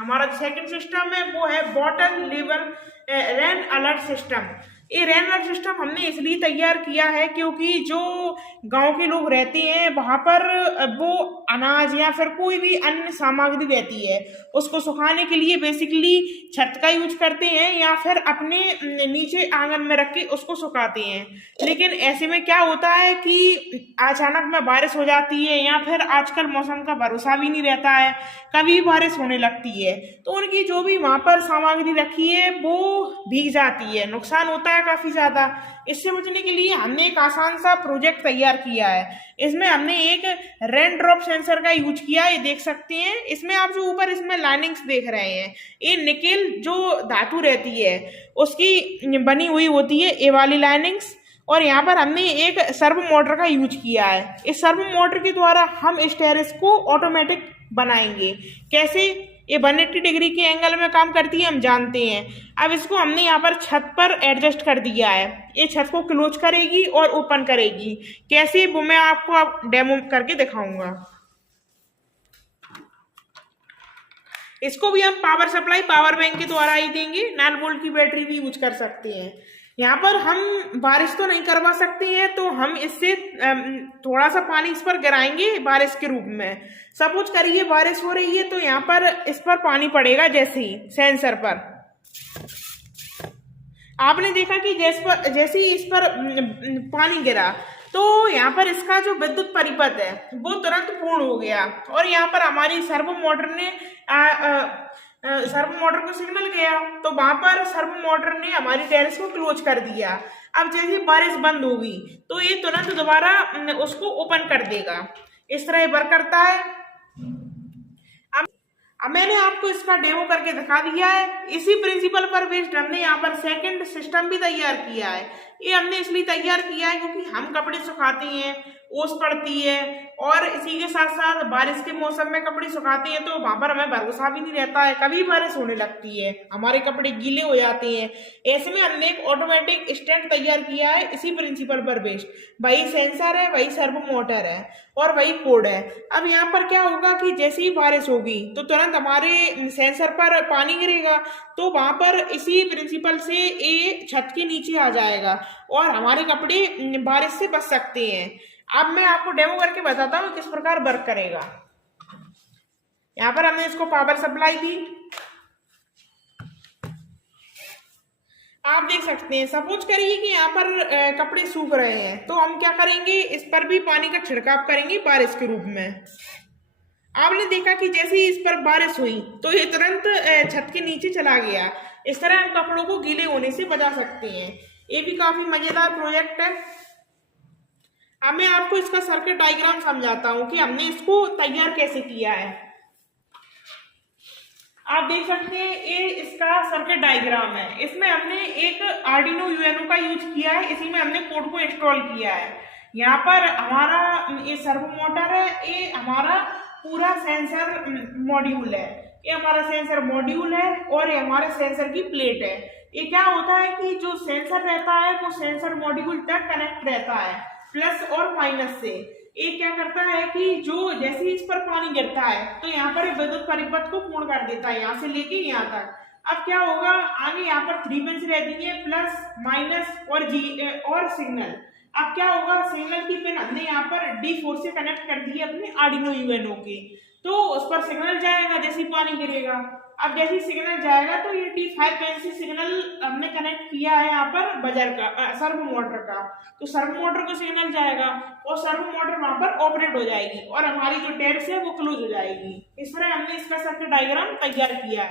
हमारा जो second system है वो है bottle level rain alert system. ये रेन अलर्ट सिस्टम हमने इसलिए तैयार किया है क्योंकि जो गांव के लोग रहते हैं वहां पर वो अनाज या फिर कोई भी अन्य सामग्री रहती है उसको सुखाने के लिए बेसिकली छत का यूज करते हैं या फिर अपने नीचे आंगन में रख के उसको सुखाते हैं। लेकिन ऐसे में क्या होता है कि अचानक में बारिश हो जाती है या फिर आजकल मौसम का भरोसा भी नहीं रहता है, कभी बारिश होने लगती है तो उनकी जो भी वहां पर सामग्री रखी है वो भीग जाती है, नुकसान होता है काफी ज्यादा। इससे बचने के लिए हमने एक आसान सा प्रोजेक्ट तैयार किया है। इसमें हमने एक रेन ड्रॉप सेंसर का यूज किया है, ये देख सकते हैं। इसमें आप जो ऊपर इसमें लाइनिंग्स देख रहे हैं ये निकेल जो धातु रहती है उसकी बनी हुई होती है, ये वाली लाइनिंग्स। और यहाँ पर हमने एक सर्वो मोटर का यूज किया है। इस सर्वो मोटर के द्वारा हम इस टेरेस को ऑटोमेटिक बनाएंगे। कैसे? ये 180 डिग्री के एंगल में काम करती है, हम जानते हैं। अब इसको हमने यहाँ पर छत पर एडजस्ट कर दिया है, ये छत को क्लोज करेगी और ओपन करेगी। कैसे वो मैं आपको अब डेमो करके दिखाऊंगा। इसको भी हम पावर सप्लाई पावर बैंक के द्वारा ही देंगे, 9 वोल्ट की बैटरी भी यूज कर सकते हैं। यहाँ पर हम बारिश तो नहीं करवा सकते हैं तो हम इससे थोड़ा सा पानी इस पर गिराएंगे बारिश के रूप में। सपोज करिए बारिश हो रही है तो यहाँ पर इस पर पानी पड़ेगा, जैसे ही सेंसर पर आपने देखा कि जैसे ही इस पर पानी गिरा तो यहाँ पर इसका जो विद्युत परिपथ है वो तुरंत पूर्ण हो गया और यहाँ पर हमारी सर्वो मोटर ने सर्वो मोटर को सिग्नल गया तो वहां पर सर्वो मोटर ने हमारी टेरेस को क्लोज कर दिया। अब जैसे बारिश बंद होगी तो ये तुरंत दोबारा उसको ओपन कर देगा। इस तरह वर्क करता है। अब मैंने आपको इसका डेमो करके दिखा दिया है। इसी प्रिंसिपल पर बेस्ड हमने यहाँ पर सेकंड सिस्टम भी तैयार किया है। ये हमने इसलिए तैयार किया है क्योंकि हम कपड़े सुखाते हैं, ओस पड़ती है और इसी के साथ साथ बारिश के मौसम में कपड़े सुखाते हैं तो वहां पर हमें भरोसा भी नहीं रहता है, कभी बारिश होने लगती है, हमारे कपड़े गीले हो जाते हैं। ऐसे में हमने एक ऑटोमेटिक स्टैंड तैयार किया है इसी प्रिंसिपल पर बेस्ड। वही सेंसर है, वही सर्वो मोटर है और वही कोड है। अब यहाँ पर क्या होगा कि जैसे ही बारिश होगी तो तुरंत हमारे सेंसर पर पानी गिरेगा तो वहां पर इसी प्रिंसिपल से ये छत के नीचे आ जाएगा और हमारे कपड़े बारिश से बच सकते हैं। अब मैं आपको डेमो करके बताता हूँ किस प्रकार वर्क करेगा। यहाँ पर हमने इसको पावर सप्लाई दी, आप देख सकते हैं। सपोज करिए कि यहाँ पर कपड़े सूख रहे हैं तो हम क्या करेंगे, इस पर भी पानी का छिड़काव करेंगे बारिश के रूप में। आपने देखा कि जैसे ही इस पर बारिश हुई तो ये तुरंत छत के नीचे चला गया। इस तरह हम कपड़ों को गीले होने से बचा सकते हैं। ये भी काफी मजेदार प्रोजेक्ट है। अब मैं आपको इसका सर्किट डायग्राम समझाता हूँ कि हमने इसको तैयार कैसे किया है। आप देख सकते हैं ये इसका सर्किट डायग्राम है। इसमें हमने एक आर्डिनो यूएनओ का यूज किया है, इसी में हमने कोड को इंस्टॉल किया है। यहाँ पर हमारा ये सर्वो मोटर है, ये हमारा पूरा सेंसर मॉड्यूल है, ये हमारा सेंसर मॉड्यूल है और ये हमारे सेंसर की प्लेट है। ये क्या होता है कि जो सेंसर रहता है वो सेंसर मॉड्यूल तक कनेक्ट रहता है प्लस और माइनस से। ये क्या करता है कि जो जैसे ही इस पर पानी गिरता है तो यहाँ पर विद्युत परिपथ को पूर्ण कर देता है, यहाँ से लेके यहाँ तक। अब क्या होगा, आगे यहाँ पर 3 पिन्स रहती है प्लस माइनस और सिग्नल। अब क्या होगा, सिग्नल की पिन हमने यहाँ पर D4 से कनेक्ट कर दी है अपने आर्डिनो यूएनओ के, तो उस पर सिग्नल जाएगा जैसे पानी गिरेगा। अब जैसे सिग्नल जाएगा तो ये D5 पिन से सिग्नल हमने कनेक्ट किया है यहाँ पर बजर का, सर्वो मोटर का, तो सर्वो मोटर को सिग्नल जाएगा और सर्वो मोटर वहां पर ऑपरेट हो जाएगी और हमारी जो टेरेस है वो क्लोज हो जाएगी। इस तरह हमने इसका सर्किट डायग्राम तैयार किया है।